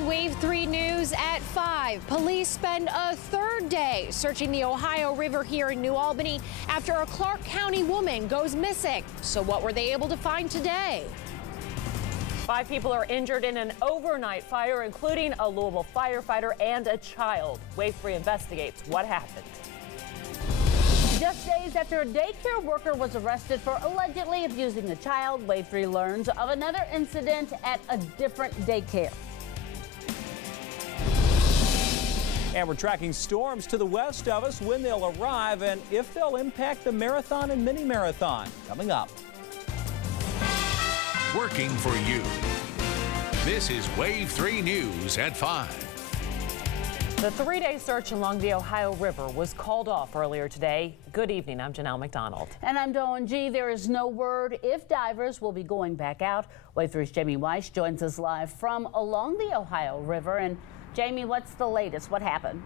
on Wave 3 News at 5. Police spend a third day searching the Ohio River here in New Albany after a Clark County woman goes missing. So what were they able to find today? 5 people are injured in an overnight fire, including a Louisville firefighter and a child. Wave 3 investigates what happened. Just days after a daycare worker was arrested for allegedly abusing a child, Wave 3 learns of another incident at a different daycare. And we're tracking storms to the west of us, when they'll arrive, and if they'll impact the marathon and mini marathon. Coming up. Working for you. This is Wave 3 News at 5. The 3-day search along the Ohio River was called off earlier today. Good evening, I'm Janelle McDonald. And I'm Dawn G. There is no word if divers will be going back out. Wave 3's Jamie Weiss joins us live from along the Ohio River. And Jamie, what's the latest? What happened?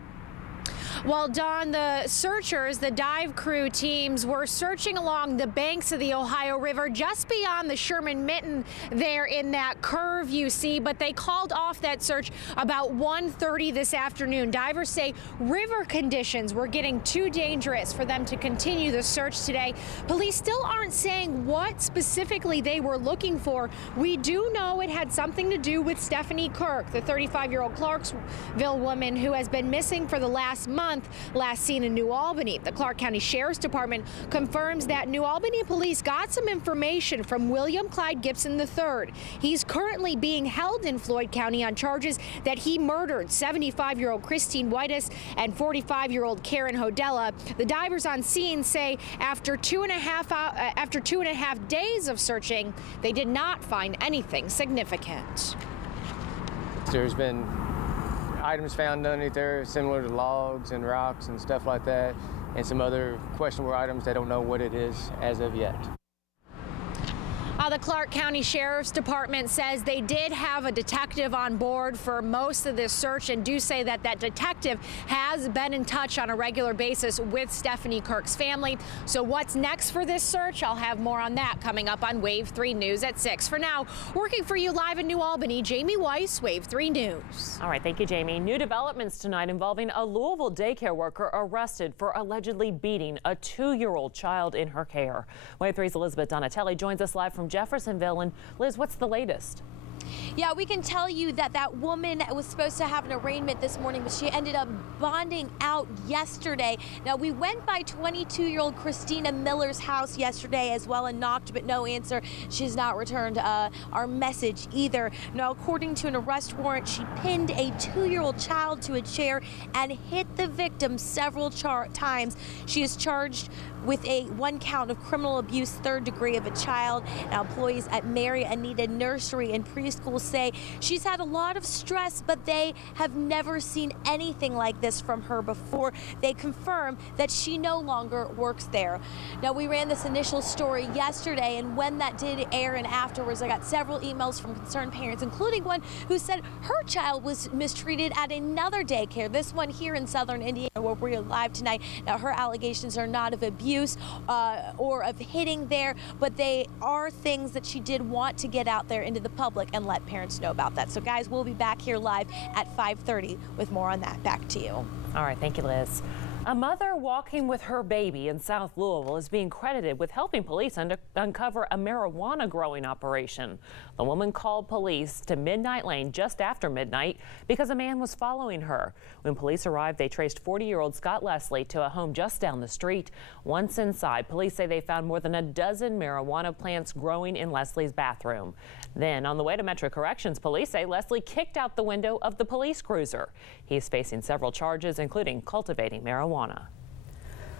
Well, Dawn, the searchers, the dive crew teams were searching along the banks of the Ohio River just beyond the Sherman Mitten there in that curve you see, but they called off that search about 1:30 this afternoon. Divers say river conditions were getting too dangerous for them to continue the search today. Police still aren't saying what specifically they were looking for. We do know it had something to do with Stephanie Kirk, the 35-year-old Clarksville woman who has been missing for the last month, last seen in New Albany. The Clark County Sheriff's Department confirms that New Albany police got some information from William Clyde Gibson III. He's currently being held in Floyd County on charges that he murdered 75-year-old Christine Whitus and 45-year-old Karen Hodella. The divers on scene say after two and a half days of searching, they did not find anything significant. There's been items found underneath there similar to logs and rocks and stuff like that, and some other questionable items. They don't know what it is as of yet. The Clark County Sheriff's Department says they did have a detective on board for most of this search and do say that that detective has been in touch on a regular basis with Stephanie Kirk's family. So what's next for this search? I'll have more on that coming up on Wave 3 News at 6. For now, working for you live in New Albany, Jamie Weiss, Wave 3 News. All right, thank you, Jamie. New developments tonight involving a Louisville daycare worker arrested for allegedly beating a 2-year-old child in her care. Wave 3's Elizabeth Donatelli joins us live from Jeffersonville. And Liz, what's the latest? Yeah, we can tell you that that woman was supposed to have an arraignment this morning, but she ended up bonding out yesterday. Now, we went by 22-year-old Christina Miller's house yesterday as well and knocked, but no answer. She's not returned our message either. Now, according to an arrest warrant, she pinned a 2-year-old child to a chair and hit the victim several times. She is charged with one count of criminal abuse, 3rd degree of a child. Now, employees at Mary Anita Nursery and Preschool say she's had a lot of stress, but they have never seen anything like this from her before. They confirm that she no longer works there. Now, we ran this initial story yesterday, and when that did air and afterwards, I got several emails from concerned parents, including one who said her child was mistreated at another daycare, this one here in Southern Indiana where we're live tonight. Now, her allegations are not of abuse or of hitting there, but they are things that she did want to get out there into the public and let parents know about that. So guys, we'll be back here live at 5:30 with more on that. Back to you. All right, thank you, Liz. A mother walking with her baby in South Louisville is being credited with helping police uncover a marijuana growing operation. The woman called police to Midnight Lane just after midnight because a man was following her. When police arrived, they traced 40-year-old Scott Leslie to a home just down the street. Once inside, police say they found more than a dozen marijuana plants growing in Leslie's bathroom. Then, on the way to Metro Corrections, police say Leslie kicked out the window of the police cruiser. He's facing several charges, including cultivating marijuana.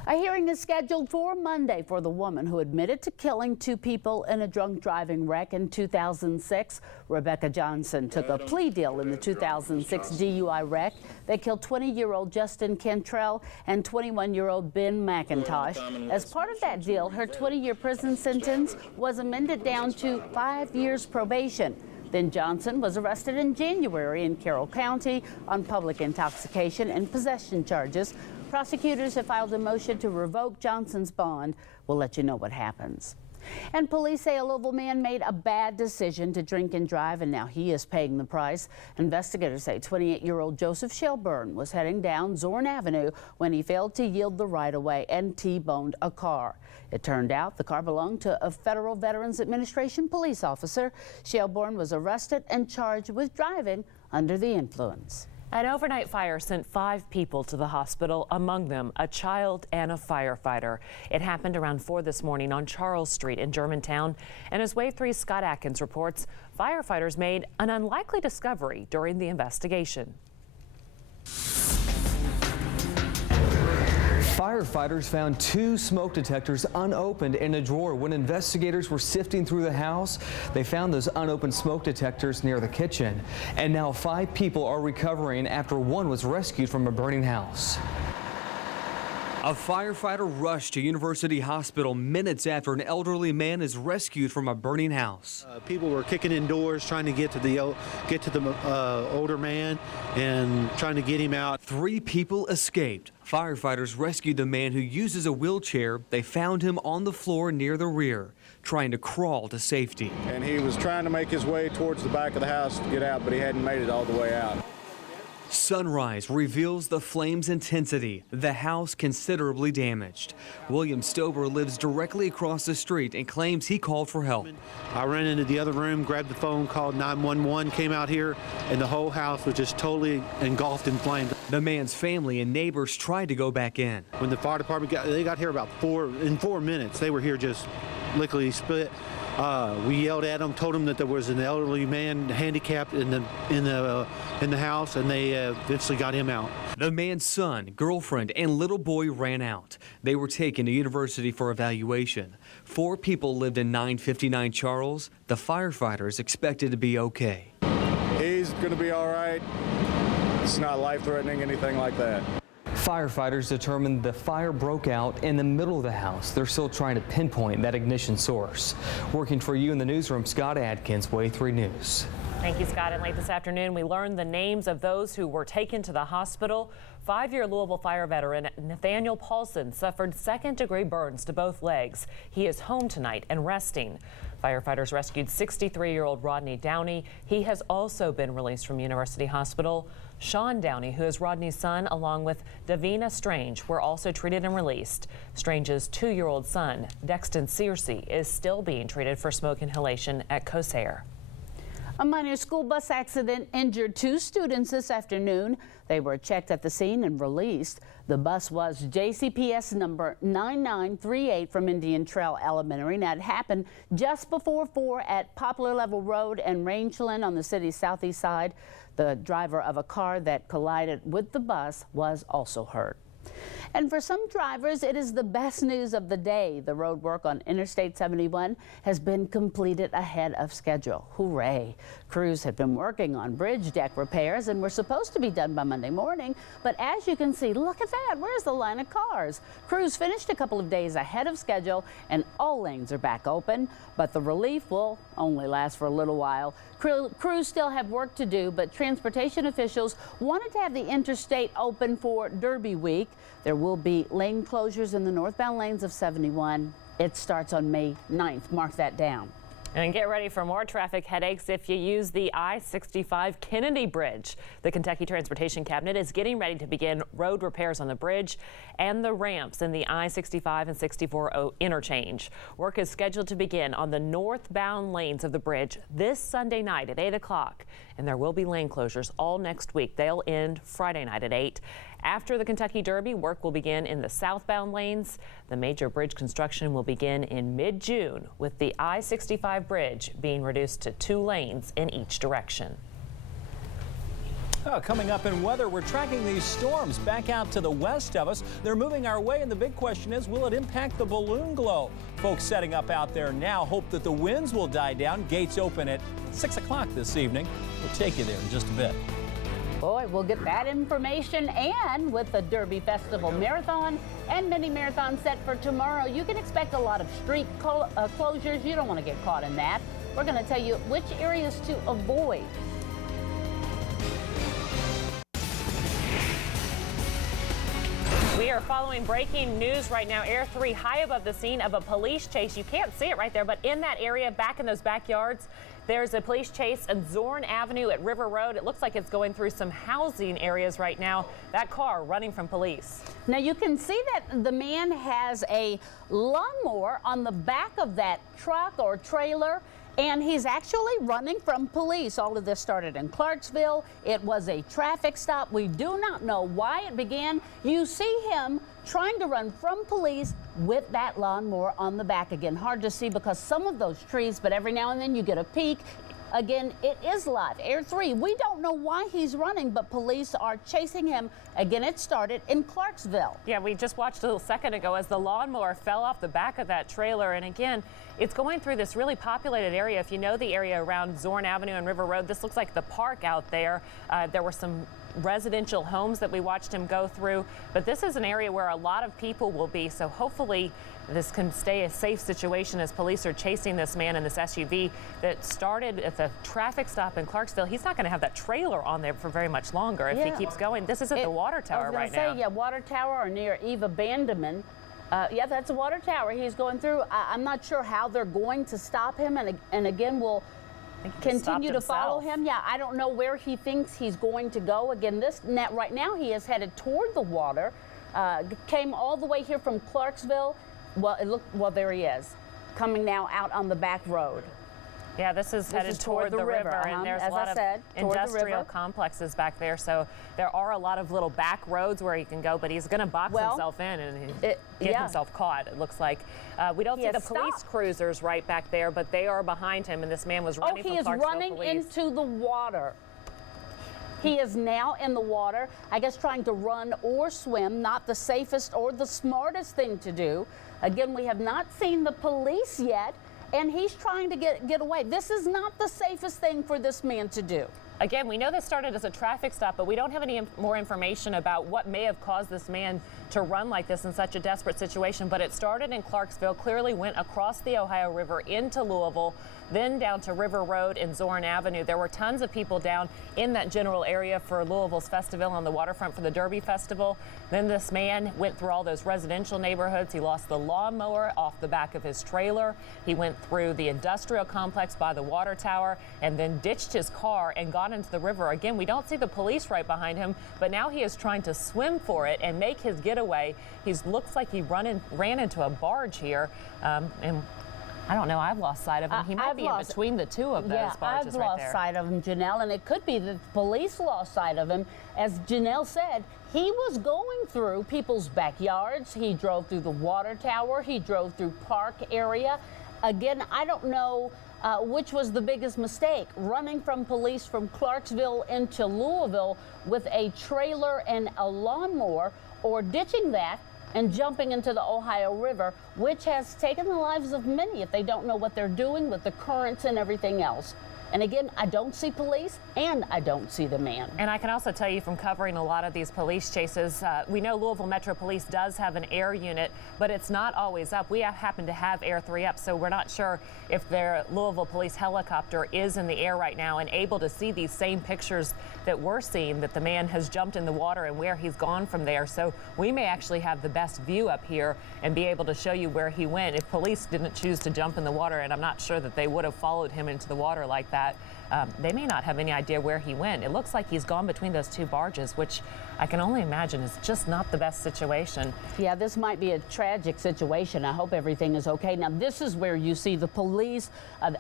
A hearing is scheduled for Monday for the woman who admitted to killing 2 people in a drunk driving wreck in 2006. Rebecca Johnson took a plea deal in the 2006 DUI wreck that killed 20-year-old Justin Cantrell and 21-year-old Ben McIntosh. As part of that deal, her 20-year prison sentence was amended down to 5 years probation. Then Johnson was arrested in January in Carroll County on public intoxication and possession charges. Prosecutors have filed a motion to revoke Johnson's bond. We'll let you know what happens. And police say a Louisville man made a bad decision to drink and drive, and now he is paying the price. Investigators say 28-year-old Joseph Shelburne was heading down Zorn Avenue when he failed to yield the right-of-way and T-boned a car. It turned out the car belonged to a Federal Veterans Administration police officer. Shelburne was arrested and charged with driving under the influence. An overnight fire sent 5 people to the hospital, among them a child and a firefighter. It happened around 4 this morning on Charles Street in Germantown. And as Wave 3's Scott Atkins reports, firefighters made an unlikely discovery during the investigation. Firefighters found 2 smoke detectors unopened in a drawer. When investigators were sifting through the house, they found those unopened smoke detectors near the kitchen. And now 5 people are recovering after one was rescued from a burning house. A firefighter rushed to University Hospital minutes after an elderly man is rescued from a burning house. People were kicking in doors trying to get to the older man and trying to get him out. 3 people escaped. Firefighters rescued the man who uses a wheelchair. They found him on the floor near the rear, trying to crawl to safety. And he was trying to make his way towards the back of the house to get out, but he hadn't made it all the way out. Sunrise reveals the flame's intensity. The house considerably damaged. William Stober lives directly across the street and claims he called for help. I ran into the other room, grabbed the phone, called 911, came out here, and the whole house was just totally engulfed in flames. The man's family and neighbors tried to go back in. When the fire department got here about 4 minutes, they were here just lickety split. We yelled at them, told them that there was an elderly man handicapped in the house, and they eventually got him out. The man's son, girlfriend, and little boy ran out. They were taken to University for evaluation. 4 people lived in 959 Charles. The firefighters expected to be okay. He's going to be all right. It's not life-threatening, anything like that. Firefighters determined the fire broke out in the middle of the house. They're still trying to pinpoint that ignition source. Working for you in the newsroom, Scott Adkins, Wave 3 News. Thank you, Scott. And late this afternoon, we learned the names of those who were taken to the hospital. 5-year Louisville fire veteran Nathaniel Paulson suffered second-degree burns to both legs. He is home tonight and resting. Firefighters rescued 63-year-old Rodney Downey. He has also been released from University Hospital. Sean Downey, who is Rodney's son, along with Davina Strange, were also treated and released. Strange's 2-year-old son, Dexton Searcy, is still being treated for smoke inhalation at Cosair. A minor school bus accident injured 2 students this afternoon. They were checked at the scene and released. The bus was JCPS number 9938 from Indian Trail Elementary. Now, it happened just before 4 at Poplar Level Road and Rangeland on the city's southeast side. The driver of a car that collided with the bus was also hurt. And for some drivers, it is the best news of the day. The road work on Interstate 71 has been completed ahead of schedule. Hooray! Crews have been working on bridge deck repairs and were supposed to be done by Monday morning. But as you can see, look at that. Where's the line of cars? Crews finished a couple of days ahead of schedule and all lanes are back open. But the relief will only last for a little while. Crews still have work to do, but transportation officials wanted to have the interstate open for Derby Week. There will be lane closures in the northbound lanes of 71. It starts on May 9th. Mark that down. And get ready for more traffic headaches if you use the I-65 Kennedy Bridge. The Kentucky Transportation Cabinet is getting ready to begin road repairs on the bridge and the ramps in the I-65 and 64 interchange. Work is scheduled to begin on the northbound lanes of the bridge this Sunday night at 8 o'clock. And there will be lane closures all next week. They'll end Friday night at 8. After the Kentucky Derby, work will begin in the southbound lanes. The major bridge construction will begin in mid-June, with the I-65 bridge being reduced to 2 lanes in each direction. Coming up in weather, we're tracking these storms back out to the west of us. They're moving our way, and the big question is, will it impact the balloon glow? Folks setting up out there now hope that the winds will die down. Gates open at 6 o'clock this evening. We'll take you there in just a bit. Boy, we'll get that information, and with the Derby Festival Marathon and mini marathon set for tomorrow, you can expect a lot of street closures. You don't want to get caught in that. We're going to tell you which areas to avoid. We are are following breaking news right now. Air 3 high above the scene of a police chase. You can't see it right there, but in that area, back in those backyards, there's a police chase on Zorn Avenue at River Road. It looks like it's going through some housing areas right now. That car running from police. Now you can see that the man has a lawnmower on the back of that truck or trailer, and he's actually running from police. All of this started in Clarksville. It was a traffic stop. We do not know why it began. You see him trying to run from police with that lawnmower on the back. Again, hard to see because some of those trees, but every now and then you get a peek. Again, it is live. Air 3, we don't know why he's running, but police are chasing him. Again, it started in Clarksville. Yeah, we just watched a little second ago as the lawnmower fell off the back of that trailer. And again, it's going through this really populated area. If you know the area around Zorn Avenue and River Road, this looks like the park out there. There were some residential homes that we watched him go through, but this is an area where a lot of people will be, so hopefully this can stay a safe situation as police are chasing this man in this SUV that started at the traffic stop in Clarksville. He's not going to have that trailer on there for very much longer if he keeps going. This is at the water tower right now. Yeah, water tower or near Eva Bandeman. Yeah, that's a water tower he's going through. I'm not sure how they're going to stop him, and again, we'll continue to follow him. Yeah, I don't know where he thinks he's going to go. Again, right now he is headed toward the water. Came all the way here from Clarksville. Well, there he is, coming now out on the back road. Yeah, this is headed toward the river, and there's a lot of industrial complexes back there. So there are a lot of little back roads where he can go, but he's going to box himself in and get himself caught, it looks like. We don't see the police cruisers right back there, but they are behind him, and this man was running from Clarksville Police. Oh, he is running into the water. He is now in the water, I guess trying to run or swim, not the safest or the smartest thing to do. Again, we have not seen the police yet, and he's trying to get away. This is not the safest thing for this man to do. Again, we know this started as a traffic stop, but we don't have any more information about what may have caused this man to run like this in such a desperate situation. But it started in Clarksville, clearly went across the Ohio River into Louisville, then down to River Road and Zorn Avenue. There were tons of people down in that general area for Louisville's festival on the waterfront for the Derby Festival. Then this man went through all those residential neighborhoods. He lost the lawnmower off the back of his trailer. He went through the industrial complex by the water tower and then ditched his car and got into the river. Again, we don't see the police right behind him, but now he is trying to swim for it and make his getaway. He looks like he ran into a barge here, and I don't know. I've lost sight of him. He might be in between the two of those barges right there. I've lost sight of him, Janelle, and it could be that the police lost sight of him. As Janelle said, he was going through people's backyards. He drove through the water tower. He drove through park area. Again, I don't know which was the biggest mistake, running from police from Clarksville into Louisville with a trailer and a lawnmower, or ditching that and jumping into the Ohio River, which has taken the lives of many if they don't know what they're doing with the currents and everything else. And again, I don't see police, and I don't see the man. And I can also tell you from covering a lot of these police chases, we know Louisville Metro Police does have an air unit, but it's not always up. We happen to have Air 3 up, so we're not sure if their Louisville Police helicopter is in the air right now and able to see these same pictures that we're seeing, that the man has jumped in the water and where he's gone from there. So we may actually have the best view up here and be able to show you where he went if police didn't choose to jump in the water, and I'm not sure that they would have followed him into the water like that. They may not have any idea where he went. It looks like he's gone between those two barges, which I can only imagine is just not the best situation. Yeah, this might be a tragic situation. I hope everything is okay. Now, this is where you see the police,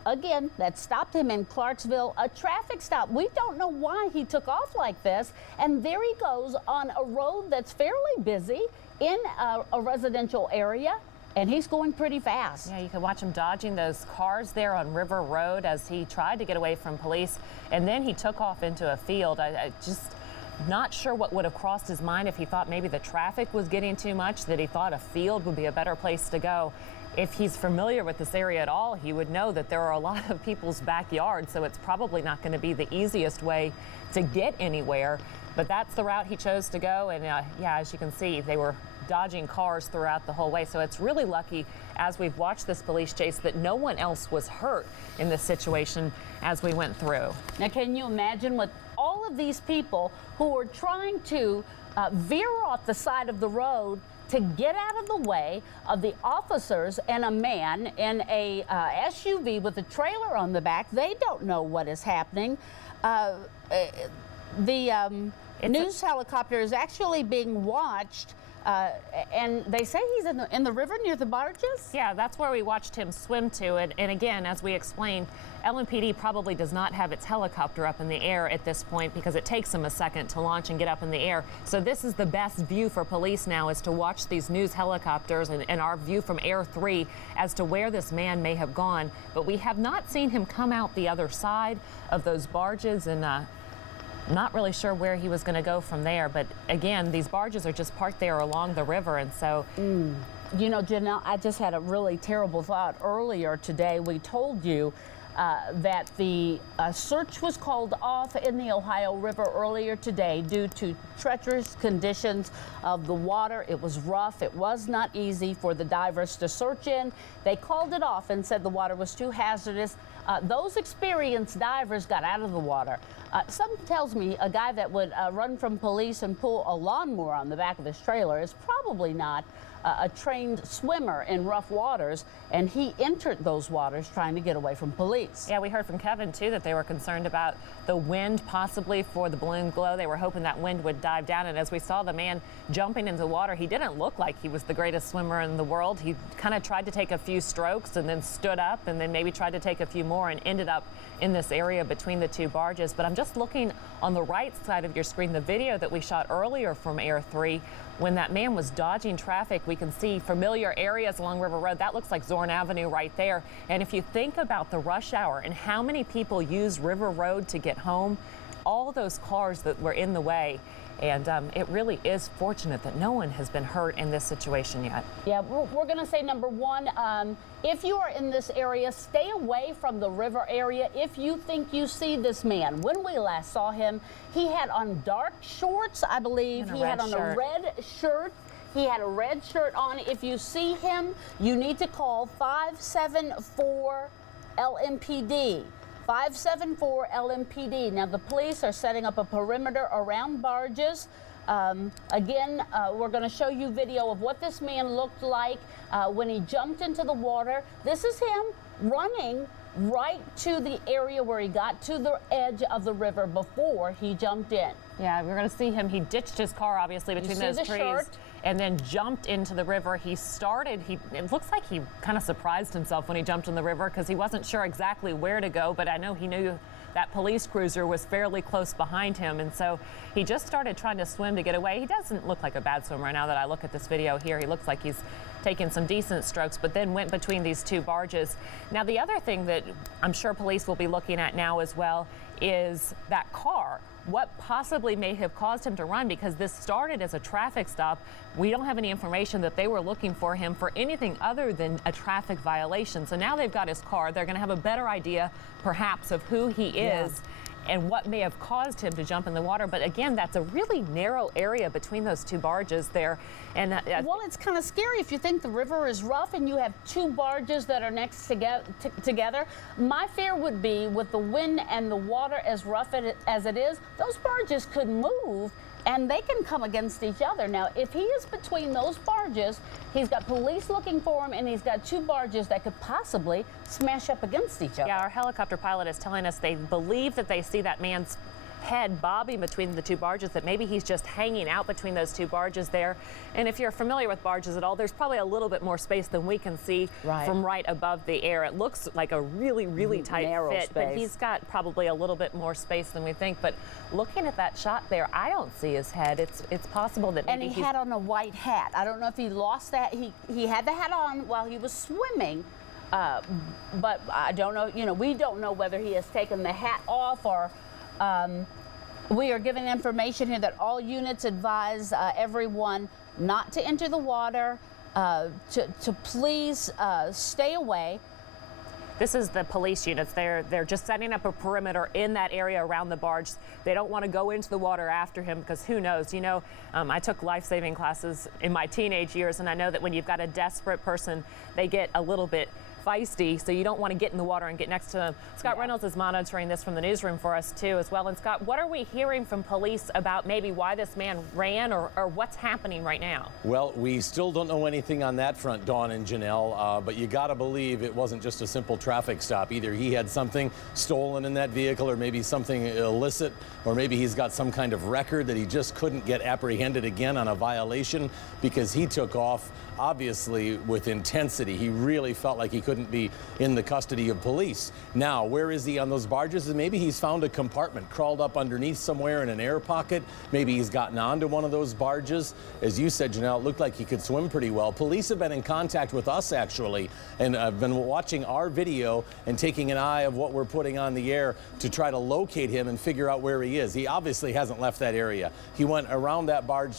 again, that stopped him in Clarksville, a traffic stop. We don't know why he took off like this. And there he goes on a road that's fairly busy in a residential area. And he's going pretty fast. Yeah, you can watch him dodging those cars there on River Road as he tried to get away from police. And then he took off into a field. I just not sure what would have crossed his mind if he thought maybe the traffic was getting too much, that he thought a field would be a better place to go. If he's familiar with this area at all, he would know that there are a lot of people's backyards, so it's probably not going to be the easiest way to get anywhere. But that's the route he chose to go. And yeah, as you can see, they were dodging cars throughout the whole way. So it's really lucky, as we've watched this police chase, that no one else was hurt in this situation as we went through. Now, can you imagine with all of these people who are trying to veer off the side of the road to get out of the way of the officers and a man in a SUV with a trailer on the back. They don't know what is happening. The news helicopter is actually being watched. And they say he's in the river near the barges? Yeah, that's where we watched him swim to. And again, as we explained, LMPD probably does not have its helicopter up in the air at this point because it takes them a second to launch and get up in the air. So this is the best view for police now, is to watch these news helicopters and our view from Air 3 as to where this man may have gone. But we have not seen him come out the other side of those barges, and not really sure where he was going to go from there. But again, these barges are just parked there along the river, and so... You know, Janelle, I just had a really terrible thought. Earlier today, we told you that the search was called off in the Ohio River earlier today due to treacherous conditions of the water. It was rough. It was not easy for the divers to search in. They called it off and said the water was too hazardous. Those experienced divers got out of the water. Something tells me a guy that would run from police and pull a lawnmower on the back of his trailer is probably not a trained swimmer in rough waters, and he entered those waters trying to get away from police. Yeah, we heard from Kevin, too, that they were concerned about the wind possibly for the balloon glow. They were hoping that wind would dive down, and as we saw the man jumping into the water, he didn't look like he was the greatest swimmer in the world. He kind of tried to take a few strokes and then stood up and then maybe tried to take a few more and ended up in this area between the two barges. But I'm just looking on the right side of your screen, the video that we shot earlier from Air 3. When that man was dodging traffic, we can see familiar areas along River Road. That looks like Zorn Avenue right there. And if you think about the rush hour and how many people use River Road to get home, all those cars that were in the way, and it really is fortunate that no one has been hurt in this situation yet. Yeah, we're going to say, number one, if you are in this area, stay away from the river area. If you think you see this man, when we last saw him, he had on dark shorts, I believe. He had on a red shirt. He had a red shirt on. If you see him, you need to call 574 LMPD. 574 LMPD. Now, the police are setting up a perimeter around barges. Again, we're going to show you video of what this man looked like when he jumped into the water. This is him running right to the area where he got to the edge of the river before he jumped in. Yeah, we're going to see him. He ditched his car, obviously, between those trees. Shirt? And then jumped into the river. It looks like he kind of surprised himself when he jumped in the river because he wasn't sure exactly where to go, but I know he knew that police cruiser was fairly close behind him, and so he just started trying to swim to get away. He doesn't look like a bad swimmer now that I look at this video here. He looks like he's taken some decent strokes, but then went between these two barges. Now, the other thing that I'm sure police will be looking at now as well is that car. What possibly may have caused him to run, because this started as a traffic stop. We don't have any information that they were looking for him for anything other than a traffic violation. So now they've got his car. They're going to have a better idea, perhaps, of who he is and what may have caused him to jump in the water. But again, that's a really narrow area between those two barges there. And well, it's kind of scary if you think the river is rough and you have two barges that are next together. My fear would be, with the wind and the water as rough as it is, those barges could move and they can come against each other. Now, if he is between those barges, he's got police looking for him, and he's got two barges that could possibly smash up against each other. Yeah, our helicopter pilot is telling us they believe that they see that man's head bobbing between the two barges, that maybe he's just hanging out between those two barges there. And if you're familiar with barges at all, there's probably a little bit more space than we can see from right above the air. It looks like a really, really tight fit, but he's got probably a little bit more space than we think. But looking at that shot there, I don't see his head. It's possible that maybe he had on a white hat. I don't know if he lost that. He had the hat on while he was swimming. But I don't know, we don't know whether he has taken the hat off or we are given information here that all units advise everyone not to enter the water, to please stay away. This is the police units. They're just setting up a perimeter in that area around the barge. They don't want to go into the water after him because who knows? I took life-saving classes in my teenage years, and I know that when you've got a desperate person, they get a little bit feisty, so you don't want to get in the water and get next to them. Scott Reynolds is monitoring this from the newsroom for us too as well. And Scott, what are we hearing from police about maybe why this man ran or what's happening right now? Well, we still don't know anything on that front, Dawn and Janelle, but you got to believe it wasn't just a simple traffic stop. Either he had something stolen in that vehicle or maybe something illicit, or maybe he's got some kind of record that he just couldn't get apprehended again on a violation because he took off obviously with intensity. He really felt like he couldn't be in the custody of police. Now, where is he on those barges? And maybe he's found a compartment, crawled up underneath somewhere in an air pocket. Maybe he's gotten onto one of those barges. As you said, Janelle, it looked like he could swim pretty well. Police have been in contact with us actually, and have been watching our video and taking an eye of what we're putting on the air to try to locate him and figure out where he is. He obviously hasn't left that area. He went around that barge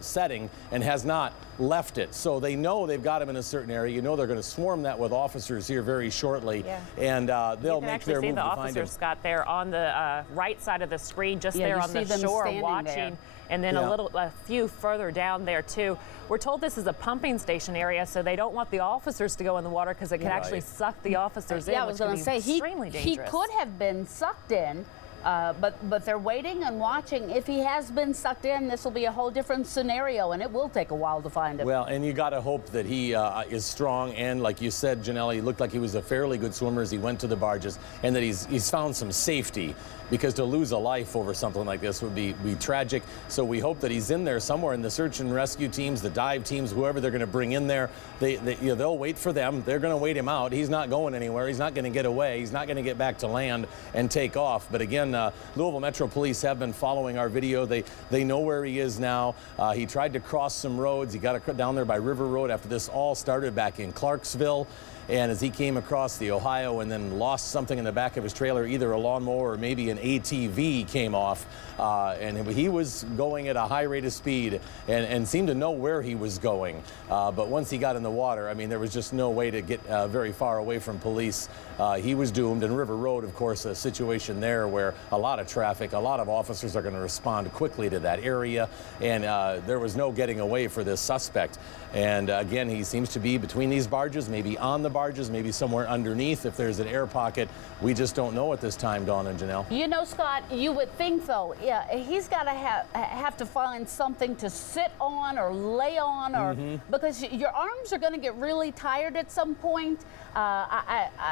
setting and has not left it. So they know they've got him in a certain area. You know they're going to swarm that with officers here very shortly, and they'll make their move to find him. You can actually see the officers, Scott, there on the right side of the screen, just there on the shore watching. And then a few further down there too. We're told this is a pumping station area, so they don't want the officers to go in the water because it could actually suck the officers in, I was going to say, extremely dangerous. He could have been sucked in. But they're waiting and watching. If he has been sucked in, this will be a whole different scenario, and it will take a while to find him. Well, and you got to hope that he is strong, and like you said, Janelle, he looked like he was a fairly good swimmer as he went to the barges, and that he's found some safety, because to lose a life over something like this would be tragic. So we hope that he's in there somewhere, and the search and rescue teams, the dive teams, whoever they're going to bring in there, they'll wait for them. They're going to wait him out. He's not going anywhere. He's not going to get away. He's not going to get back to land and take off. But again, Louisville Metro Police have been following our video. They know where he is now. He tried to cross some roads. He got down there by River Road after this all started back in Clarksville. And as he came across the Ohio and then lost something in the back of his trailer, either a lawnmower or maybe an ATV came off, and he was going at a high rate of speed and seemed to know where he was going. But once he got in the water, I mean, there was just no way to get very far away from police. He was doomed. And River Road, of course, a situation there where a lot of traffic, a lot of officers are going to respond quickly to that area, and there was no getting away for this suspect. And again, he seems to be between these barges, maybe on the barges, maybe somewhere underneath if there's an air pocket. We just don't know at this time, Dawn and Janelle. You know, Scott, you would think, though, yeah, he's got to have to find something to sit on or lay on, or because your arms are going to get really tired at some point.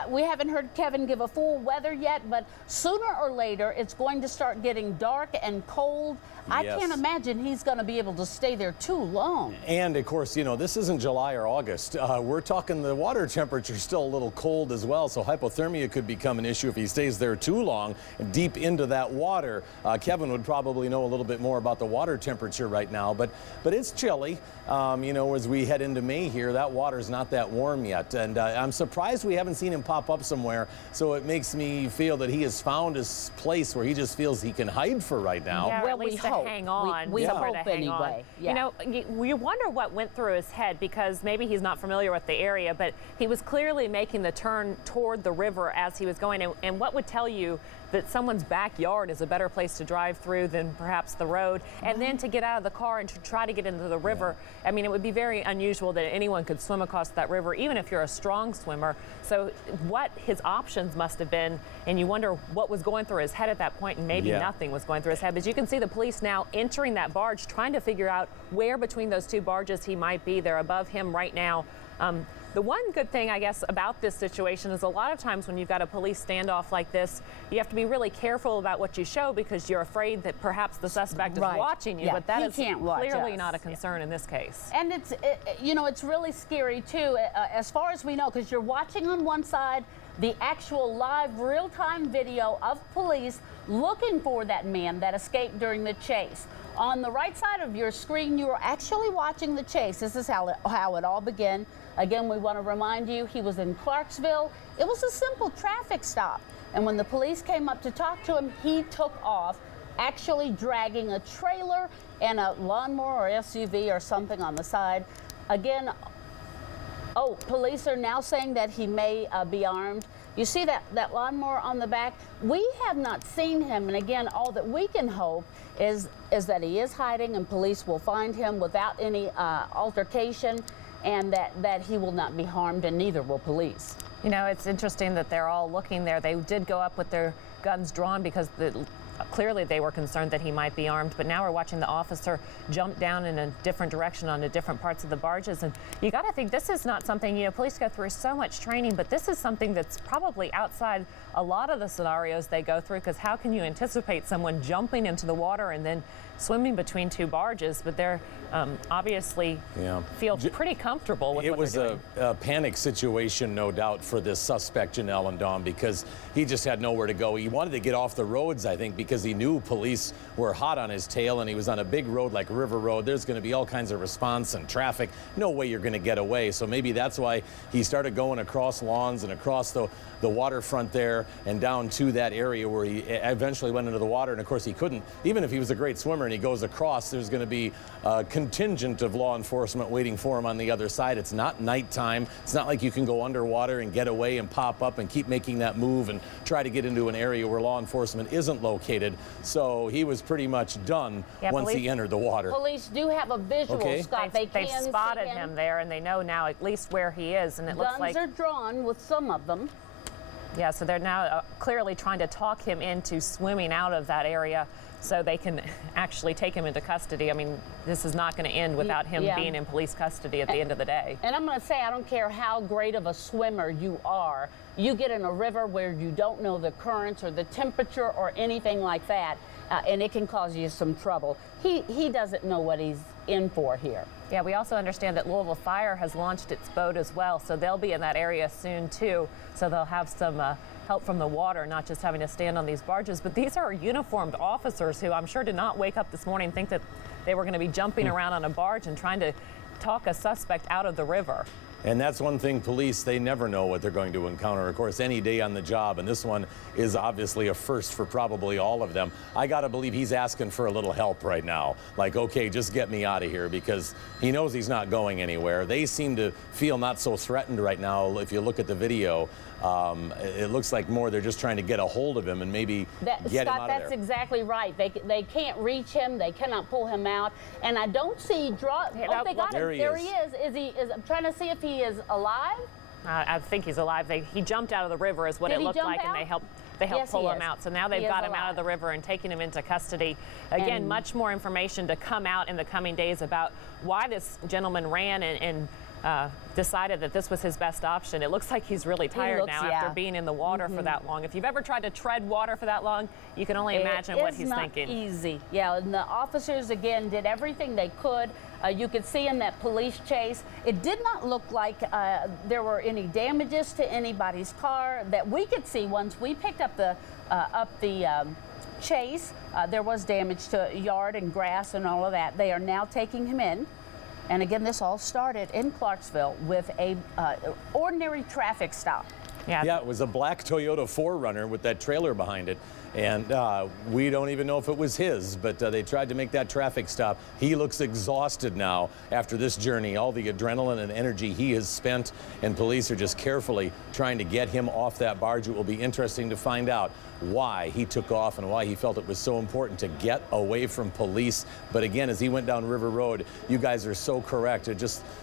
We haven't heard Kevin give a full weather yet, but sooner or later it's going to start getting dark and cold. I can't imagine he's going to be able to stay there too long. And of course, you know, this isn't July or August. We're talking the water temperature's still a little cold as well, so hypothermia could become an issue if he stays there too long and deep into that water. Kevin would probably know a little bit more about the water temperature right now, but it's chilly. You know, as we head into May here, that water's not that warm yet, and I'm surprised we haven't seen him pop up somewhere. So it makes me feel that he has found his place where he just feels he can hide for right now. Yeah, well, at least we hope. Hang on. We hope to hang anyway. On. Yeah. You know, we wonder what went through his head, because maybe he's not familiar with the area, but he was clearly making the turn toward the river as he was going. And what would tell you that someone's backyard is a better place to drive through than perhaps the road, and then to get out of the car and to try to get into the river? I mean, it would be very unusual that anyone could swim across that river, even if you're a strong swimmer. So what his options must have been, and you wonder what was going through his head at that point, and maybe nothing was going through his head. But you can see the police now entering that barge, trying to figure out where between those two barges he might be. They're above him right now. The one good thing, I guess, about this situation is a lot of times when you've got a police standoff like this, you have to be really careful about what you show, because you're afraid that perhaps the suspect is watching you. Yeah, but that is clearly us. not a concern in this case. And you know, it's really scary too, as far as we know, because you're watching on one side the actual live real-time video of police looking for that man that escaped during the chase. On the right side of your screen, you are actually watching the chase. This is how it all began. Again, we want to remind you, he was in Clarksville. It was a simple traffic stop. And when the police came up to talk to him, he took off, actually dragging a trailer and a lawnmower or SUV or something on the side. Again, police are now saying that he may be armed. You see that lawnmower on the back? We have not seen him, and again, all that we can hope is that he is hiding and police will find him without any altercation, and that he will not be harmed, and neither will police. You know, it's interesting that they're all looking there. They did go up with their guns drawn because clearly they were concerned that he might be armed, but now we're watching the officer jump down in a different direction onto different parts of the barges. And you got to think this is not something, you know, police go through so much training, but this is something that's probably outside a lot of the scenarios they go through, because how can you anticipate someone jumping into the water and then swimming between two barges? But they're obviously feel pretty comfortable with what they're doing. It was a panic situation, no doubt, for this suspect, Janelle and Dawn, because he just had nowhere to go. He wanted to get off the roads, I think, because he knew police were hot on his tail, and he was on a big road like River Road. There's going to be all kinds of response and traffic. No way you're going to get away. So maybe that's why he started going across lawns and across the waterfront there and down to that area where he eventually went into the water. And of course he couldn't, even if he was a great swimmer and he goes across, there's going to be a contingent of law enforcement waiting for him on the other side. It's not nighttime. It's not like you can go underwater and get away and pop up and keep making that move and try to get into an area where law enforcement isn't located. So he was pretty much done once he entered the water. Police do have a visual, Scott. They've spotted him there, and they know now at least where he is. And it looks like guns are drawn with some of them. Yeah, so they're now clearly trying to talk him into swimming out of that area so they can actually take him into custody. I mean, this is not going to end without him being in police custody at the end of the day. And I'm going to say, I don't care how great of a swimmer you are, you get in a river where you don't know the currents or the temperature or anything like that, and it can cause you some trouble. He doesn't know what he's in for here. Yeah, we also understand that Louisville Fire has launched its boat as well, so they'll be in that area soon too. So they'll have some help from the water, not just having to stand on these barges. But these are uniformed officers who I'm sure did not wake up this morning and think that they were going to be jumping around on a barge and trying to talk a suspect out of the river. And that's one thing, police, they never know what they're going to encounter, of course, any day on the job. And this one is obviously a first for probably all of them. I got to believe he's asking for a little help right now. Like, okay, just get me out of here, because he knows he's not going anywhere. They seem to feel not so threatened right now. If you look at the video, it looks like more they're just trying to get a hold of him and maybe get him out of there. That's exactly right. They can't reach him. They cannot pull him out. And I don't see oh, they got him. There he is. I'm trying to see if he is alive. I think he's alive. He jumped out of the river is what it looked like, and they helped pull him out. So now they've got him out of the river and taking him into custody. Again, much more information to come out in the coming days about why this gentleman ran and decided that this was his best option. It looks like he's really tired now after being in the water for that long. If you've ever tried to tread water for that long, you can only imagine what he's thinking. It's not easy. Yeah, and the officers, again, did everything they could. You could see in that police chase, it did not look like there were any damages to anybody's car that we could see once we picked up the chase. There was damage to yard and grass and all of that. They are now taking him in. And again, this all started in Clarksville with a ordinary traffic stop. Yeah, it was a black Toyota 4Runner with that trailer behind it. And we don't even know if it was his, but they tried to make that traffic stop. He looks exhausted now after this journey, all the adrenaline and energy he has spent, and police are just carefully trying to get him off that barge. It will be interesting to find out why he took off and why he felt it was so important to get away from police. But again, as he went down River Road, you guys are so correct.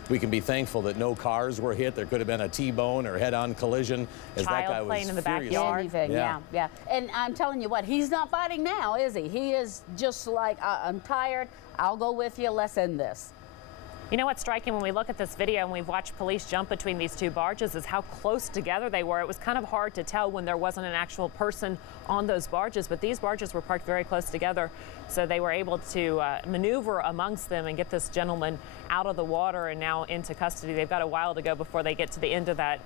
We can be thankful that no cars were hit. There could have been a T-bone or head-on collision. As that guy was playing in the furious. backyard. Anything, yeah. And I'm telling you what, he's not fighting now, is he? He is just like, I'm tired. I'll go with you. Let's end this. You know what's striking when we look at this video and we've watched police jump between these two barges is how close together they were. It was kind of hard to tell when there wasn't an actual person on those barges, but these barges were parked very close together, so they were able to maneuver amongst them and get this gentleman out of the water and now into custody. They've got a while to go before they get to the end of that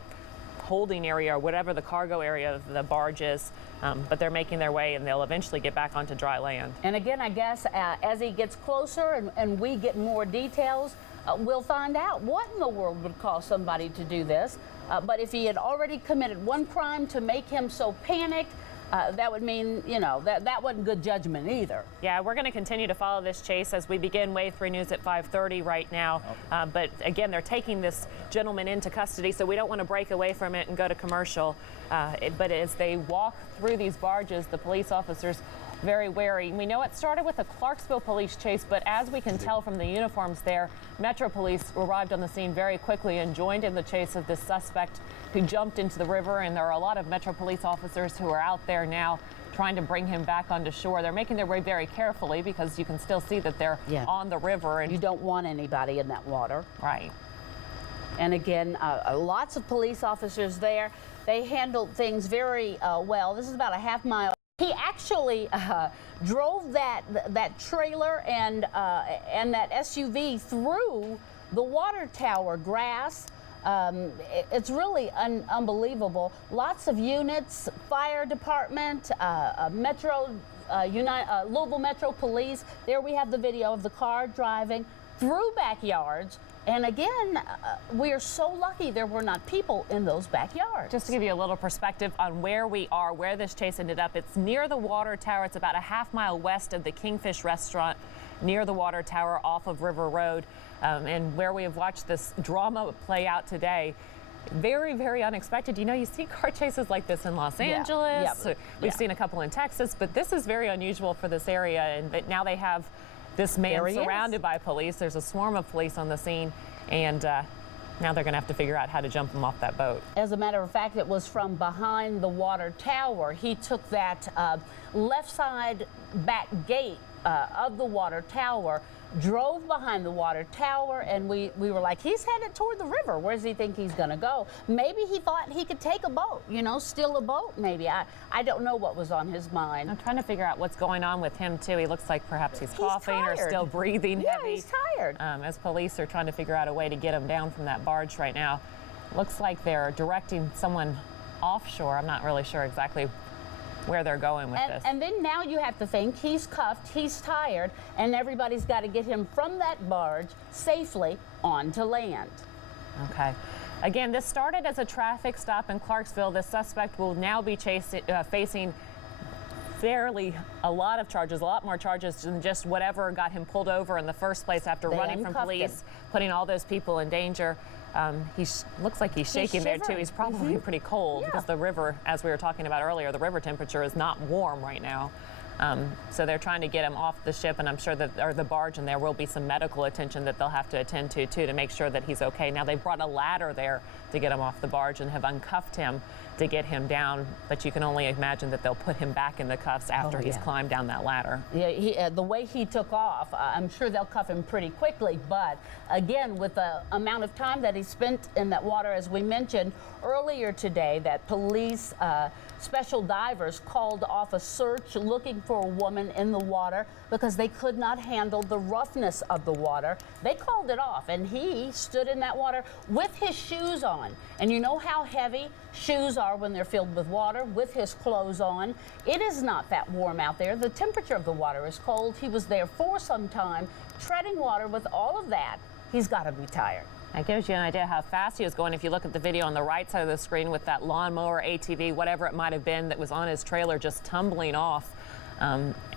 holding area or whatever the cargo area of the barge is, but they're making their way and they'll eventually get back onto dry land. And again, I guess as he gets closer and we get more details, we'll find out what in the world would cause somebody to do this. But if he had already committed one crime to make him so panicked, that would mean, that wasn't good judgment either. Yeah, we're going to continue to follow this chase as we begin Wave 3 News at 5:30 right now. But again, they're taking this gentleman into custody, so we don't want to break away from it and go to commercial. But as they walk through these barges, the police officers very wary. We know it started with a Clarksville police chase, but as we can tell from the uniforms there, Metro Police arrived on the scene very quickly and joined in the chase of this suspect who jumped into the river. And there are a lot of Metro Police officers who are out there now trying to bring him back onto shore. They're making their way very carefully because you can still see that they're on the river. And you don't want anybody in that water. Right. And again, lots of police officers there. They handled things very well. This is about a half mile. He actually drove that trailer and that SUV through the water tower grass. It's really unbelievable. Lots of units, fire department, Louisville Metro Police. There we have the video of the car driving through backyards. And again, we are so lucky there were not people in those backyards. Just to give you a little perspective on where we are, where this chase ended up, it's near the water tower. It's about a half mile west of the Kingfish restaurant, near the water tower off of River Road. And where we have watched this drama play out today. Very, very unexpected. You know, you see car chases like this in Los Angeles. We've seen a couple in Texas, but this is very unusual for this area. And that now they have this man surrounded by police. There's a swarm of police on the scene, and now they're going to have to figure out how to jump him off that boat. As a matter of fact, it was from behind the water tower. He took that left side back gate of the water tower, drove behind the water tower, and we were like, he's headed toward the river. Where does he think he's going to go? Maybe he thought he could take a boat, you know, steal a boat maybe. I don't know what was on his mind. I'm trying to figure out what's going on with him, too. He looks like perhaps he's coughing or still breathing heavy. He's tired. As police are trying to figure out a way to get him down from that barge right now. Looks like they're directing someone offshore. I'm not really sure exactly where they're going with this. And then now you have to think he's cuffed, he's tired, and everybody's got to get him from that barge safely onto land. Okay. Again, this started as a traffic stop in Clarksville. The suspect will now be facing a lot of charges, a lot more charges than just whatever got him pulled over in the first place after running from police, putting all those people in danger. He looks like he's shaking there too. He's probably pretty cold because the river, as we were talking about earlier, the river temperature is not warm right now. So they're trying to get him off the ship, and I'm sure that, or the barge, and there will be some medical attention that they'll have to attend to too to make sure that he's okay. Now they've brought a ladder there to get him off the barge and have uncuffed him to get him down, but you can only imagine that they'll put him back in the cuffs after he's climbed down that ladder. Yeah, the way he took off, I'm sure they'll cuff him pretty quickly, but again, with the amount of time that he spent in that water, as we mentioned earlier today, that police special divers called off a search looking for a woman in the water because they could not handle the roughness of the water. They called it off, and he stood in that water with his shoes on. And you know how heavy shoes are when they're filled with water, with his clothes on. It is not that warm out there. The temperature of the water is cold. He was there for some time, treading water with all of that. He's got to be tired. That gives you an idea how fast he was going. If you look at the video on the right side of the screen with that lawnmower, ATV, whatever it might have been that was on his trailer just tumbling off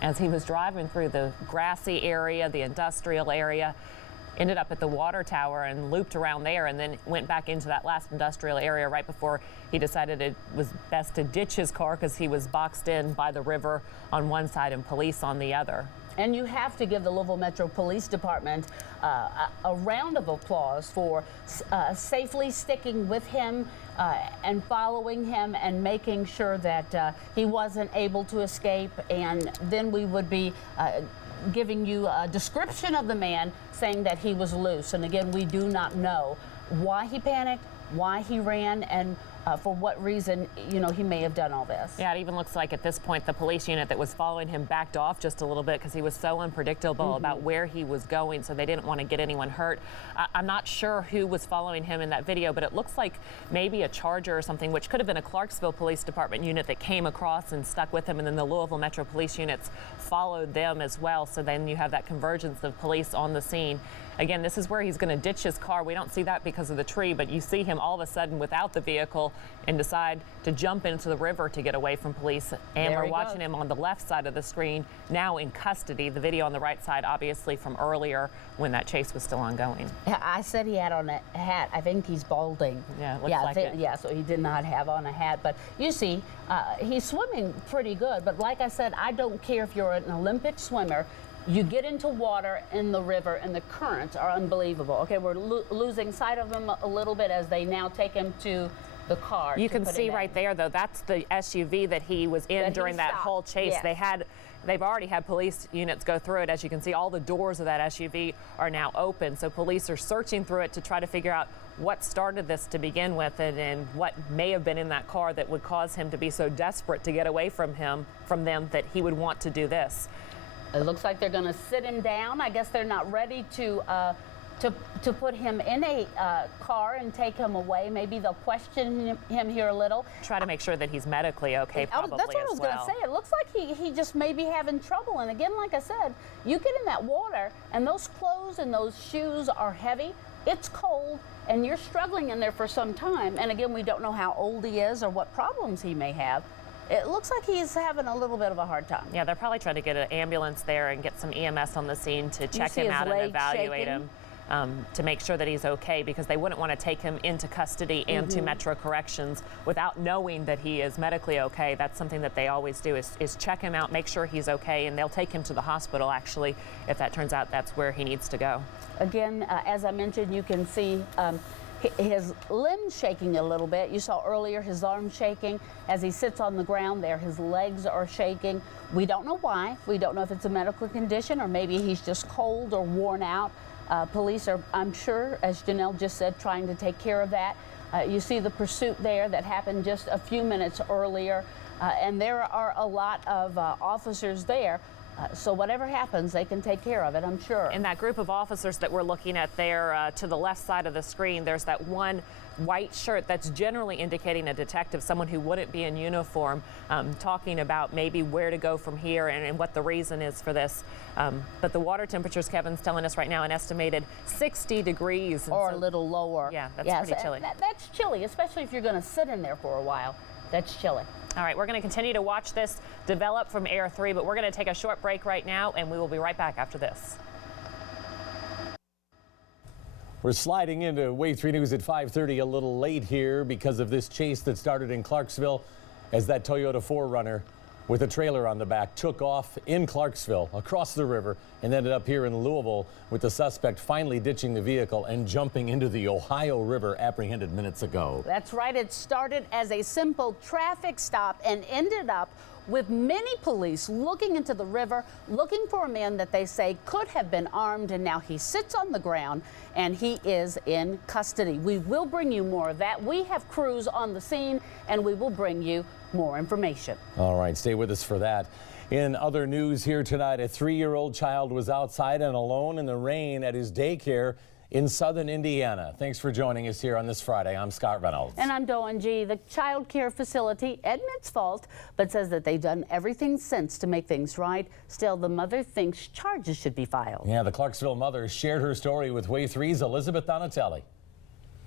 as he was driving through the grassy area, the industrial area, ended up at the water tower and looped around there and then went back into that last industrial area right before he decided it was best to ditch his car because he was boxed in by the river on one side and police on the other. And you have to give the Louisville Metro Police Department a round of applause for safely sticking with him and following him and making sure that he wasn't able to escape. And then we would be giving you a description of the man, saying that he was loose. And again, we do not know why he panicked, why he ran, and for what reason, you know, he may have done all this. Yeah, it even looks like at this point the police unit that was following him backed off just a little bit because he was so unpredictable about where he was going, so they didn't want to get anyone hurt. I'm not sure who was following him in that video, but it looks like maybe a Charger or something, which could have been a Clarksville Police Department unit that came across and stuck with him, and then the Louisville Metro Police units followed them as well, so then you have that convergence of police on the scene. Again, this is where he's going to ditch his car. We don't see that because of the tree, but you see him all of a sudden without the vehicle vehicle and decide to jump into the river to get away from police. And we're watching him on the left side of the screen, now in custody. The video on the right side, obviously from earlier when that chase was still ongoing. I said he had on a hat. I think he's balding. Yeah, it looks like it. Yeah, so he did not have on a hat. But you see, he's swimming pretty good. But like I said, I don't care if you're an Olympic swimmer. You get into water in the river, and the currents are unbelievable. Okay, we're losing sight of him a little bit as they now take him to the car. You can see right there, though, that's the SUV that he was in during that whole chase. Yes. They've already had police units go through it. As you can see, all the doors of that SUV are now open. So police are searching through it to try to figure out what started this to begin with, and what may have been in that car that would cause him to be so desperate to get away from them that he would want to do this. It looks like they're going to sit him down. I guess they're not ready to put him in a car and take him away. Maybe they'll question him here a little. Try to make sure that he's medically okay, probably. That's what I was going to say. It looks like he just may be having trouble. And again, like I said, you get in that water, and those clothes and those shoes are heavy. It's cold, and you're struggling in there for some time. And again, we don't know how old he is or what problems he may have. It looks like he's having a little bit of a hard time. Yeah, they're probably trying to get an ambulance there and get some EMS on the scene to check him out and evaluate him to make sure that he's okay, because they wouldn't want to take him into custody and to Metro Corrections without knowing that he is medically okay. That's something that they always do is check him out, make sure he's okay, and they'll take him to the hospital, actually, if that turns out that's where he needs to go. Again, as I mentioned, you can see his limbs shaking a little bit. You saw earlier his arms shaking. As he sits on the ground there, his legs are shaking. We don't know why. We don't know if it's a medical condition or maybe he's just cold or worn out. Police are, I'm sure, as Janelle just said, trying to take care of that. You see the pursuit there that happened just a few minutes earlier, and there are a lot of officers there. So whatever happens, they can take care of it, I'm sure. In that group of officers that we're looking at there to the left side of the screen, there's that one white shirt that's generally indicating a detective, someone who wouldn't be in uniform, talking about maybe where to go from here and what the reason is for this. But the water temperatures, Kevin's telling us right now, an estimated 60 degrees. Or a little lower. Yeah, that's pretty chilly. That's chilly, especially if you're going to sit in there for a while. That's chilly. All right, we're going to continue to watch this develop from Air 3, but we're going to take a short break right now, and we will be right back after this. We're sliding into Wave 3 News at 5:30 a little late here because of this chase that started in Clarksville as that Toyota 4Runner with a trailer on the back took off in Clarksville across the river and ended up here in Louisville, with the suspect finally ditching the vehicle and jumping into the Ohio River, apprehended minutes ago. That's right. It started as a simple traffic stop and ended up with many police looking into the river, looking for a man that they say could have been armed, and now he sits on the ground and he is in custody. We will bring you more of that. We have crews on the scene, and we will bring you more information. All right, stay with us for that. In other news here tonight, a 3-year-old child was outside and alone in the rain at his daycare in southern Indiana. Thanks for joining us here on this Friday. I'm Scott Reynolds. And I'm Dawn G. The child care facility admits fault, but says that they've done everything since to make things right. Still, the mother thinks charges should be filed. Yeah, the Clarksville mother shared her story with Wave 3's Elizabeth Donatelli.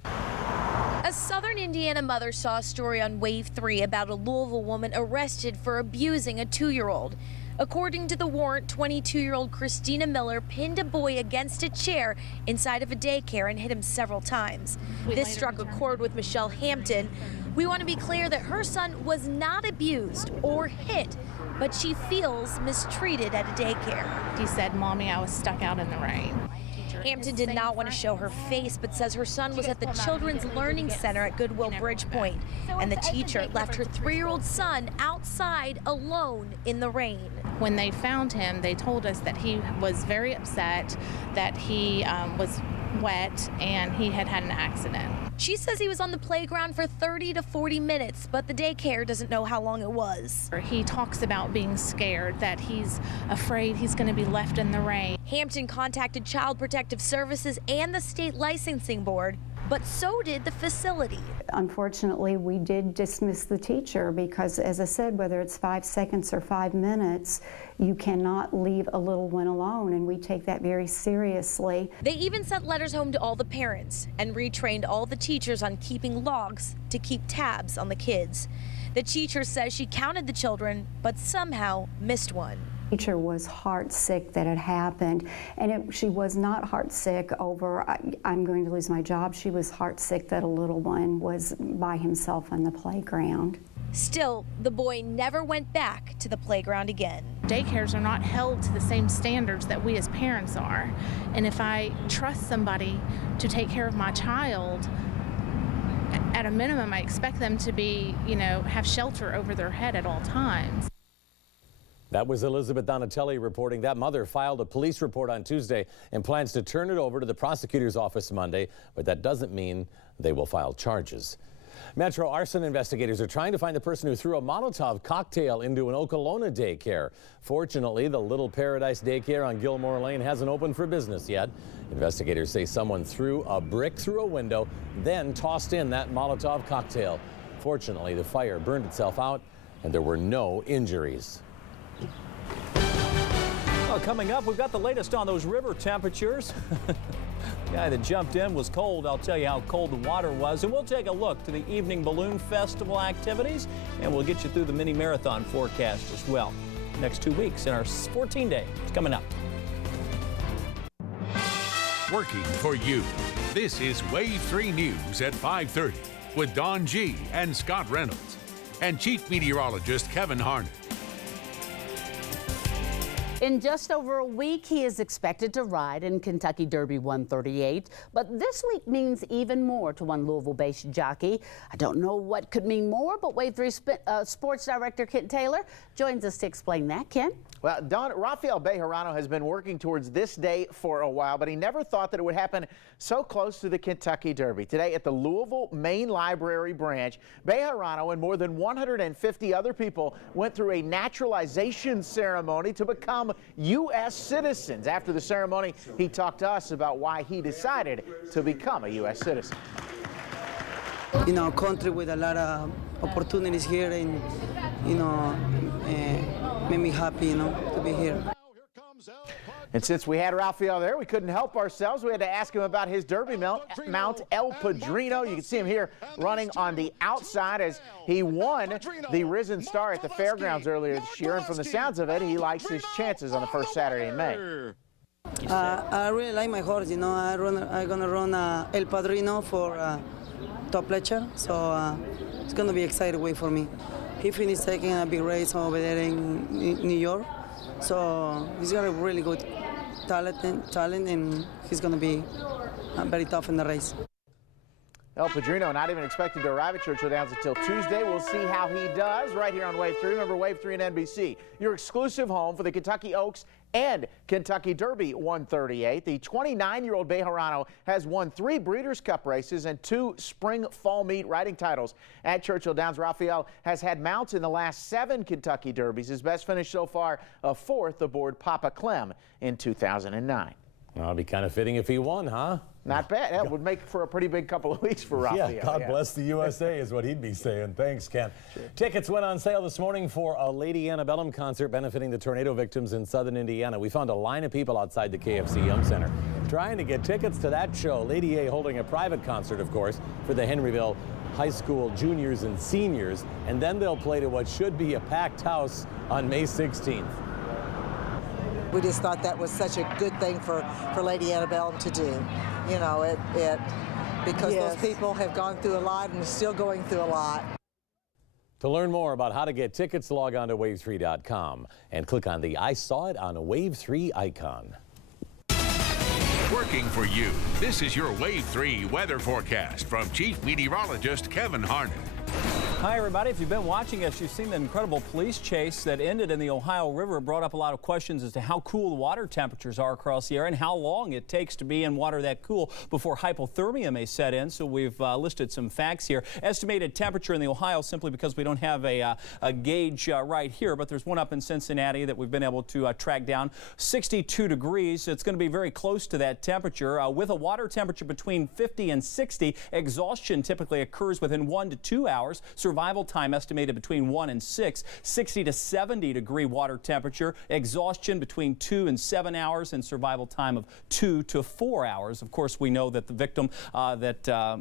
A southern Indiana mother saw a story on Wave 3 about a Louisville woman arrested for abusing a 2-year-old. According to the warrant, 22-year-old Christina Miller pinned a boy against a chair inside of a daycare and hit him several times. This struck a chord with Michelle Hampton. We want to be clear that her son was not abused or hit, but she feels mistreated at a daycare. He said, "Mommy, I was stuck out in the rain." Hampton did not want to show her face, but says her son was at the Children's Learning Center at Goodwill Bridgepoint, and the teacher left her 3-year-old son outside alone in the rain. When they found him, they told us that he was very upset, that he was wet, and he had had an accident. She says he was on the playground for 30 to 40 minutes, but the daycare doesn't know how long it was. He talks about being scared, that he's afraid he's going to be left in the rain. Hampton contacted Child Protective Services and the state licensing board. but so did the facility. Unfortunately, we did dismiss the teacher because, as I said, whether it's 5 seconds or 5 minutes, you cannot leave a little one alone, and we take that very seriously. They even sent letters home to all the parents and retrained all the teachers on keeping logs to keep tabs on the kids. The teacher says she counted the children, but somehow missed one. The teacher was heartsick that it happened, and she was not heartsick over, I'm going to lose my job. She was heartsick that a little one was by himself on the playground. Still, the boy never went back to the playground again. Daycares are not held to the same standards that we as parents are. And if I trust somebody to take care of my child, at a minimum, I expect them to be, have shelter over their head at all times. That was Elizabeth Donatelli reporting. That mother filed a police report on Tuesday and plans to turn it over to the prosecutor's office Monday, but that doesn't mean they will file charges. Metro arson investigators are trying to find the person who threw a Molotov cocktail into an Okolona daycare. Fortunately, the Little Paradise Daycare on Gilmore Lane hasn't opened for business yet. Investigators say someone threw a brick through a window, then tossed in that Molotov cocktail. Fortunately, the fire burned itself out and there were no injuries. Well, coming up, we've got the latest on those river temperatures. The guy that jumped in was cold. I'll tell you how cold the water was. And we'll take a look to the evening balloon festival activities, and we'll get you through the mini marathon forecast as well. Next 2 weeks in our 14-day. It's coming up. Working for you. This is Wave 3 News at 5:30 with Don G. and Scott Reynolds and Chief Meteorologist Kevin Harnett. In just over a week, he is expected to ride in Kentucky Derby 138, but this week means even more to one Louisville-based jockey. I don't know what could mean more, but Wave 3 Sports Director Kent Taylor joins us to explain that. Ken? Well, Don, Rafael Bejarano has been working towards this day for a while, but he never thought that it would happen so close to the Kentucky Derby. Today at the Louisville Main Library branch, Bejarano and more than 150 other people went through a naturalization ceremony to become U.S. citizens. After the ceremony, he talked to us about why he decided to become a U.S. citizen. Country with a lot of opportunities here, and made me happy, to be here. And since we had Rafael there, we couldn't help ourselves. We had to ask him about his Derby mount, El Padrino. You can see him here running on the outside as he won the Risen Star at the fairgrounds earlier this year. And from the sounds of it, he likes his chances on the first Saturday in May. I really like my horse. I'm gonna run El Padrino for Top Fletcher, so it's gonna be exciting way for me. He finished second a big race over there in New York, so he's got a really good talent, and he's gonna be very tough in the race. El Padrino not even expected to arrive at Churchill Downs until Tuesday. We'll see how he does right here on Wave 3. Remember, Wave 3 and NBC, your exclusive home for the Kentucky Oaks and Kentucky Derby 138. The 29-year-old Bejarano has won 3 Breeders' Cup races and 2 spring-fall meet riding titles at Churchill Downs. Rafael has had mounts in the last 7 Kentucky Derbies. His best finish so far, a 4th aboard Papa Clem in 2009. Well, it'd be kind of fitting if he won, huh? Not bad. That would make for a pretty big couple of weeks for Rafael. Yeah, God bless the USA is what he'd be saying. Thanks, Ken. Sure. Tickets went on sale this morning for a Lady Antebellum concert benefiting the tornado victims in southern Indiana. We found a line of people outside the KFC Yum Center trying to get tickets to that show. Lady A holding a private concert, of course, for the Henryville High School juniors and seniors, and then they'll play to what should be a packed house on May 16th. We just thought that was such a good thing for Lady Antebellum to do. Because yes, those people have gone through a lot and are still going through a lot. To learn more about how to get tickets, log on to wave3.com and click on the I Saw It on a Wave 3 icon. Working for you. This is your Wave 3 weather forecast from Chief Meteorologist Kevin Harnett. Hi, everybody. If you've been watching us, you've seen the incredible police chase that ended in the Ohio River. It brought up a lot of questions as to how cool the water temperatures are across the area and how long it takes to be in water that cool before hypothermia may set in. So we've listed some facts here. Estimated temperature in the Ohio, simply because we don't have a gauge right here, but there's one up in Cincinnati that we've been able to track down. 62 degrees. It's going to be very close to that temperature. With a water temperature between 50 and 60, exhaustion typically occurs within 1 to 2 hours. Survival time estimated between 1 and 6. 60 to 70 degree water temperature. Exhaustion between 2 and 7 hours, and survival time of 2 to 4 hours. Of course, we know that the victim that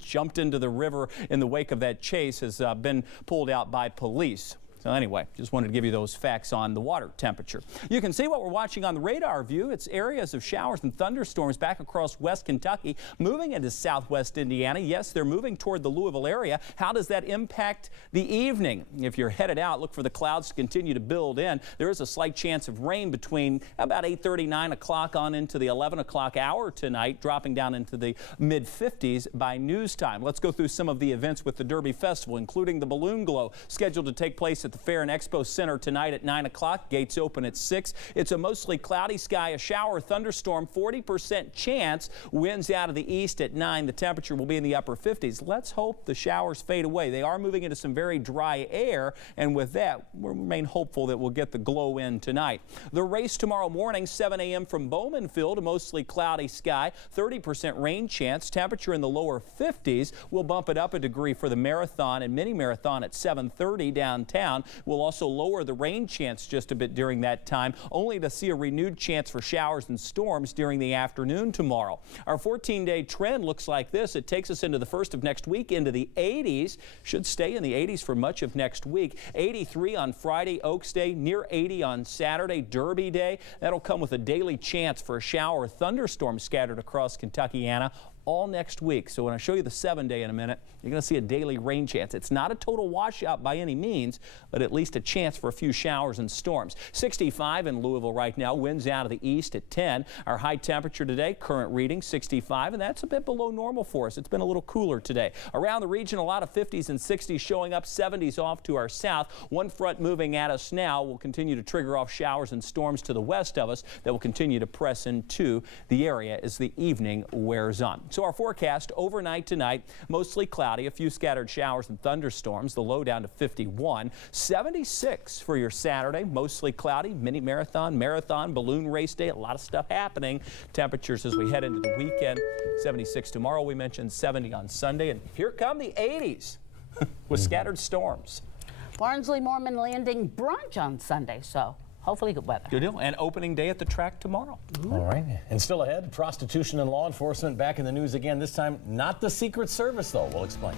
jumped into the river in the wake of that chase has been pulled out by police. So anyway, just wanted to give you those facts on the water temperature. You can see what we're watching on the radar view. It's areas of showers and thunderstorms back across West Kentucky, moving into southwest Indiana. Yes, they're moving toward the Louisville area. How does that impact the evening? If you're headed out, look for the clouds to continue to build in. There is a slight chance of rain between about 8:30, 9 o'clock on into the 11 o'clock hour tonight, dropping down into the mid-50s by news time. Let's go through some of the events with the Derby Festival, including the Balloon Glow, scheduled to take place at the Fair and Expo Center tonight at 9 o'clock. Gates open at 6. It's a mostly cloudy sky, a shower thunderstorm, 40% chance. Winds out of the east at 9. The temperature will be in the upper 50s. Let's hope the showers fade away. They are moving into some very dry air, and with that, we remain hopeful that we'll get the glow in tonight. The race tomorrow morning, 7 a.m. from Bowmanfield, a mostly cloudy sky, 30% rain chance. Temperature in the lower 50s. We'll bump it up a degree for the marathon and mini marathon at 7:30 downtown. We'll also lower the rain chance just a bit during that time, only to see a renewed chance for showers and storms during the afternoon tomorrow. Our 14-day trend looks like this. It takes us into the first of next week, into the 80s. Should stay in the 80s for much of next week. 83 on Friday, Oaks Day, near 80 on Saturday, Derby Day. That'll come with a daily chance for a shower or thunderstorm scattered across Kentuckiana all next week. So when I show you the 7-day in a minute, you're going to see a daily rain chance. It's not a total washout by any means, but at least a chance for a few showers and storms. 65 in Louisville right now, winds out of the east at 10. Our high temperature today, current reading 65, and that's a bit below normal for us. It's been a little cooler today. Around the region, a lot of 50s and 60s showing up, 70s off to our south. One front moving at us now will continue to trigger off showers and storms to the west of us that will continue to press into the area as the evening wears on. So our forecast overnight tonight, mostly cloudy, a few scattered showers and thunderstorms, the low down to 51. 76 for your Saturday, mostly cloudy, mini marathon, balloon race day, a lot of stuff happening. Temperatures as we head into the weekend, 76 tomorrow, we mentioned 70 on Sunday, and here come the 80s with scattered storms. Barnsley Mormon Landing brunch on Sunday, so hopefully good weather. Good deal. And opening day at the track tomorrow. All right. And still ahead, prostitution and law enforcement back in the news again. This time, not the Secret Service, though. We'll explain.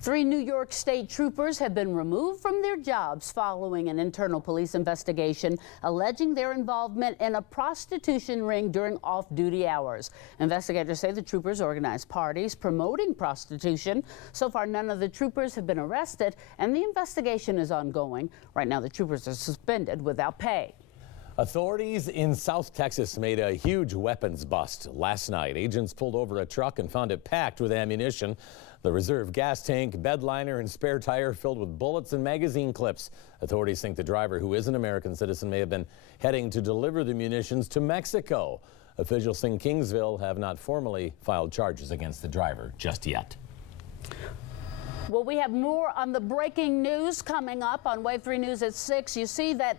3 New York State troopers have been removed from their jobs following an internal police investigation alleging their involvement in a prostitution ring during off-duty hours. Investigators say the troopers organized parties promoting prostitution. So far, none of the troopers have been arrested, and the investigation is ongoing. Right now, the troopers are suspended without pay. Authorities in South Texas made a huge weapons bust last night. Agents pulled over a truck and found it packed with ammunition. The reserve gas tank, bed liner, and spare tire filled with bullets and magazine clips. Authorities think the driver, who is an American citizen, may have been heading to deliver the munitions to Mexico. Officials in Kingsville have not formally filed charges against the driver just yet. Well, we have more on the breaking news coming up on Wave 3 News at 6. You see that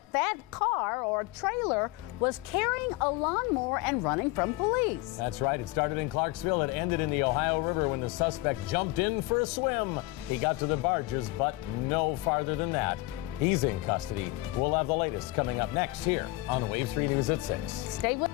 car or trailer was carrying a lawnmower and running from police. That's right. It started in Clarksville. It ended in the Ohio River when the suspect jumped in for a swim. He got to the barges, but no farther than that. He's in custody. We'll have the latest coming up next here on Wave 3 News at 6. Stay with